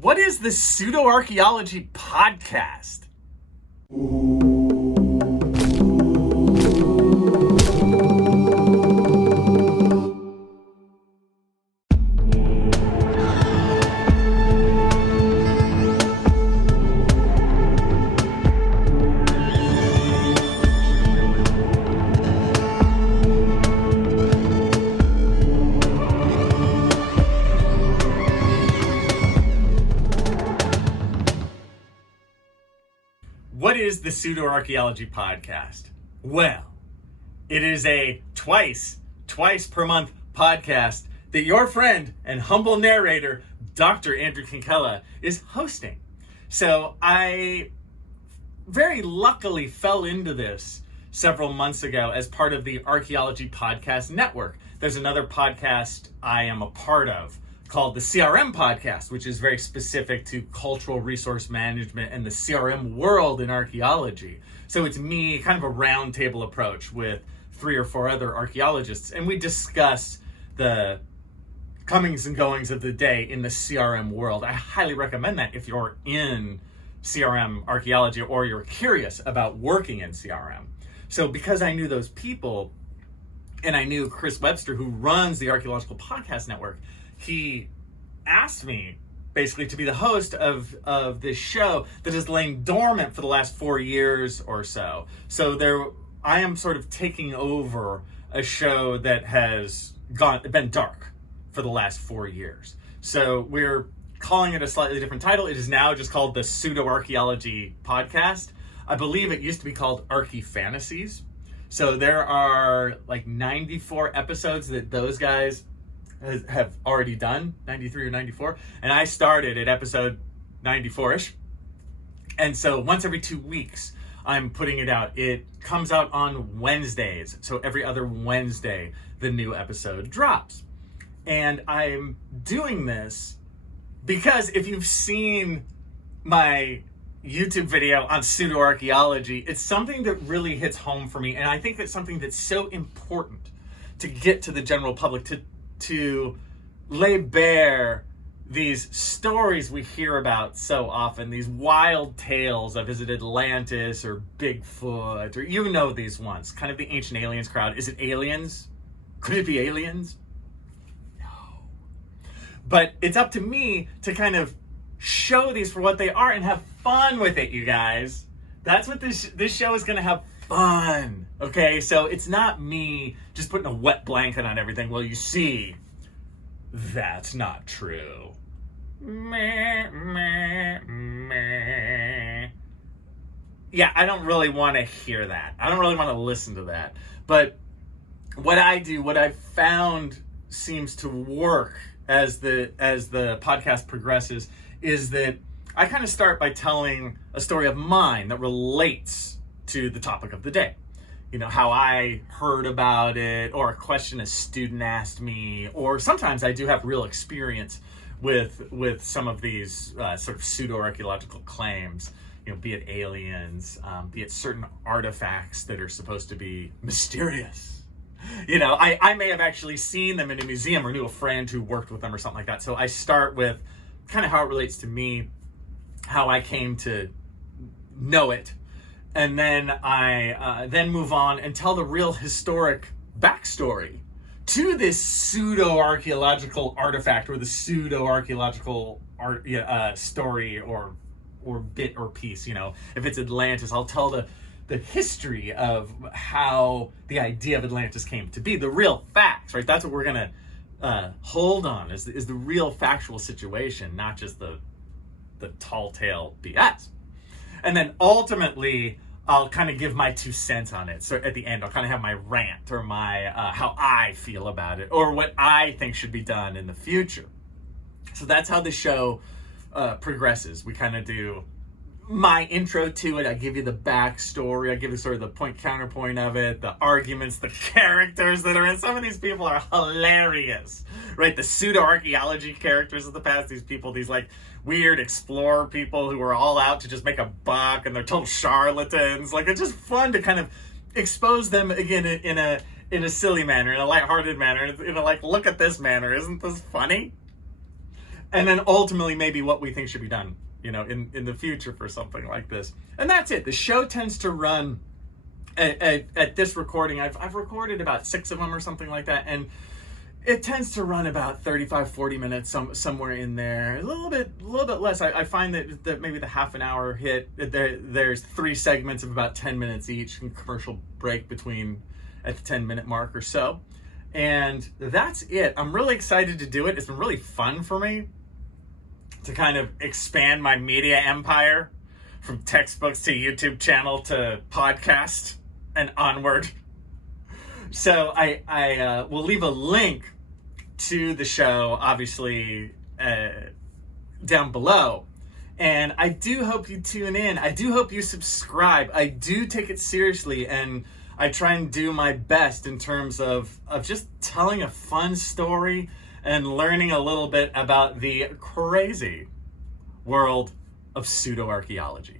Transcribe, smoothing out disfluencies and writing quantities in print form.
What is the Pseudoarchaeology Podcast? What is the Pseudoarchaeology Podcast? Well, it is a twice per month podcast that your friend and humble narrator, Dr. Andrew Kinkella, is hosting. So I very luckily fell into this several months ago as part of the Archaeology Podcast Network. There's another podcast I am a part of called the CRM Podcast, which is very specific to cultural resource management and the CRM world in archaeology. So it's me, kind of a roundtable approach with 3 or 4 other archaeologists, and we discuss the comings and goings of the day in the CRM world. I highly recommend that if you're in CRM archaeology or you're curious about working in CRM. So because I knew those people, and I knew Chris Webster, who runs the Archaeological Podcast Network, he asked me basically to be the host of this show that has lain dormant for the last 4 years or so. So I am sort of taking over a show that has been dark for the last 4 years. So we're calling it a slightly different title. It is now just called the Pseudoarchaeology Podcast. I believe it used to be called Archae Fantasies. So there are like 94 episodes that those guys have already done, 93 or 94, and I started at episode 94-ish. And so once every 2 weeks, I'm putting it out. It comes out on Wednesdays, so every other Wednesday, the new episode drops. And I'm doing this because if you've seen my YouTube video on pseudoarchaeology, it's something that really hits home for me, and I think it's something that's so important to get to the general public, to lay bare these stories we hear about so often, these wild tales of, is it Atlantis or Bigfoot, or you know these ones, kind of the ancient aliens crowd. Is it aliens? Could it be aliens? No. But it's up to me to kind of show these for what they are and have fun with it, you guys. That's what this show is going to have fun. Okay, so it's not me just putting a wet blanket on everything. Well, you see, that's not true. Meh, meh, meh. Yeah, I don't really want to hear that. I don't really want to listen to that. But what I've found seems to work as the podcast progresses is that I kind of start by telling a story of mine that relates to the topic of the day. You know, how I heard about it, or a question a student asked me, or sometimes I do have real experience with some of these sort of pseudo-archaeological claims, you know, be it aliens, be it certain artifacts that are supposed to be mysterious. You know, I may have actually seen them in a museum or knew a friend who worked with them or something like that. So I start with kind of how it relates to me, how I came to know it, and then I then move on and tell the real historic backstory to this pseudo-archaeological artifact, or the pseudo-archaeological story or bit or piece. You know, if it's Atlantis, I'll tell the history of how the idea of Atlantis came to be, the real facts, right? That's what we're gonna hold on, is the real factual situation, not just the tall tale BS. And then ultimately, I'll kind of give my 2 cents on it. So at the end, I'll kind of have my rant, or my how I feel about it, or what I think should be done in the future. So that's how the show progresses. We kind of do my intro to it. I give you the backstory. I give you sort of the point counterpoint of it, the arguments, the characters that are in. Some of these people are hilarious, right? The pseudo-archaeology characters of the past, these people, these like weird explorer people who are all out to just make a buck, and they're total charlatans. Like, it's just fun to kind of expose them again in a silly manner, in a lighthearted manner, in a like, look at this manner. Isn't this funny? and then ultimately maybe what we think should be done, in the future for something like this. And that's it. The show tends to run at this recording. I've recorded about 6 of them or something like that, and it tends to run about 35-40 minutes, somewhere in there. A little bit less. I find that maybe the half an hour hit, there's 3 segments of about 10 minutes each, and commercial break between at the 10-minute mark or so. And that's it. I'm really excited to do it. It's been really fun for me to kind of expand my media empire from textbooks to YouTube channel to podcast and onward. So I will leave a link to the show, obviously, down below. And I do hope you tune in. I do hope you subscribe. I do take it seriously, and I try and do my best in terms of just telling a fun story and learning a little bit about the crazy world of pseudoarchaeology.